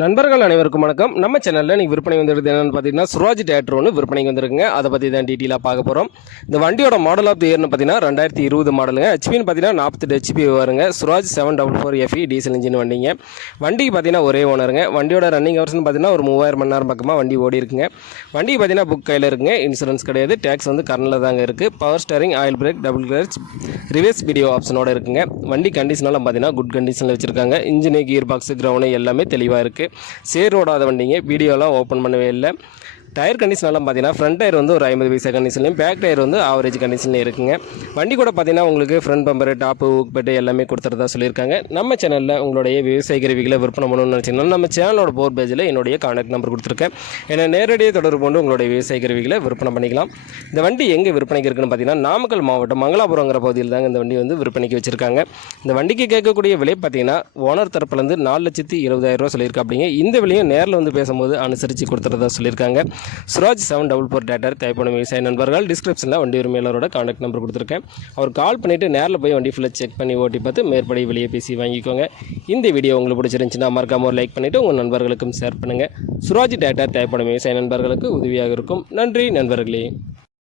நண்பர்கள் அனைவருக்கும் வணக்கம். நம்ம சேனலில் நீங்கள் விற்பனை வந்துருக்குது என்னென்னு பார்த்தீங்கன்னா சுராஜ் டிராக்டர் ஒன்று விற்பனைக்கு வந்துருக்குங்க. அதை பற்றி தான் டீட்டெயிலாக பார்க்க போகிறோம். இந்த வண்டியோட மாடல் ஆஃப் தி இயர்னு பார்த்தீங்கன்னா 2020 மாடலுங்க. ஹெச்பின்னு பார்த்தீங்கன்னா 48 ஹெச்பி வருங்க. சுராஜ் 744 FE டீசல் இன்ஜின் வண்டிங்க. வண்டிக்கு பார்த்தீங்கன்னா ஒரே ஓனருங்க. வண்டியோட ரன்னிங் ஹவர்ஸ்னு பார்த்தீங்கன்னா ஒரு 3000 மணி நேரம் பக்கமாக வண்டி ஓடி இருக்குங்க. வண்டிக்கு பார்த்தீங்கன்னா புக் கையில் இருக்குங்க. இன்சூரன்ஸ் கிடையாது. டேக்ஸ் வந்து கரண்டில் தாங்க இருக்குது. Power steering, oil brake, double clutch, reverse video ஆப்ஷனோட இருக்குங்க. வண்டி கண்டிஷனெல்லாம் பார்த்தீங்கன்னா குட் கண்டிஷனில் வச்சுருக்காங்க. இன்ஜினு, கியர் பாக்ஸு, கிரவுண்டு எல்லாமே தெளிவாக இருக்குது. சேர் ஓடாத வண்டிங்க. வீடியோலாம் ஓப்பன் பண்ணவே இல்லை. டயர் கண்டிஷனெல்லாம் பார்த்தீங்கன்னா ஃப்ரண்ட் டயர் வந்து ஒரு 50 பைசா கண்டிஷன்லையும், பேக் டயர் வந்து ஆவரேஜ் கண்டிஷன்லையும் இருக்குங்க. வண்டி கூட பார்த்தீங்கன்னா உங்களுக்கு ஃப்ரண்ட் பம்பரு, டாப்பு, ஊக் பெட்டு எல்லாமே கொடுத்துறதா சொல்லியிருக்காங்க. நம்ம சேனலில் உங்களுடைய விவசாய கருவிகளை விற்பனை பண்ணணும்னு நினச்சிங்கன்னா நம்ம சேனலோட போர் பேஜில் என்னுடைய கான்டாக்ட் நம்பர் கொடுத்துருக்கேன். ஏன்னா நேரடியாக தொடர்பு கொண்டு உங்களுடைய விவசாய கருவிகளை விற்பனை பண்ணிக்கலாம். இந்த வண்டி எங்கே விற்பனைக்கு இருக்குன்னு பார்த்தீங்கன்னா நாமக்கல் மாவட்டம் மங்களாபுரங்கிற பகுதியில் தாங்க இந்த வண்டி வந்து விற்பனைக்கு வச்சுருக்காங்க. இந்த வண்டிக்கு கேட்கக்கூடிய விலை பார்த்தீங்கன்னா ஓனர் தரப்புலேருந்து 4,20,000 சொல்லியிருக்கா. அப்படிங்க இந்த விலையும் நேரில் வந்து பேசும்போது அனுசரித்து கொடுத்துறதா சொல்லியிருக்காங்க. சுராஜ் 744 டிராக்டர் தேவைப்படும் விவசாய நண்பர்கள் டிஸ்கிரிப்ஷனில் வண்டி உரிமையாளரோட கான்டாக்ட் நம்பர் கொடுத்துருக்கேன். அவர் கால் பண்ணிவிட்டு நேரில் போய் வண்டி ஃபுல்லாக செக் பண்ணி ஓட்டி பார்த்து மேற்படி வெளியே பேசி வாங்கிக்கோங்க. இந்த வீடியோ உங்களுக்கு பிடிச்சிருந்துச்சுன்னா மறக்காம ஒரு லைக் பண்ணிவிட்டு உங்கள் நண்பர்களுக்கும் ஷேர் பண்ணுங்கள். சுராஜ் டிராக்டர் தேவைப்படும் விவசாய நண்பர்களுக்கு உதவியாக இருக்கும். நன்றி நண்பர்களே.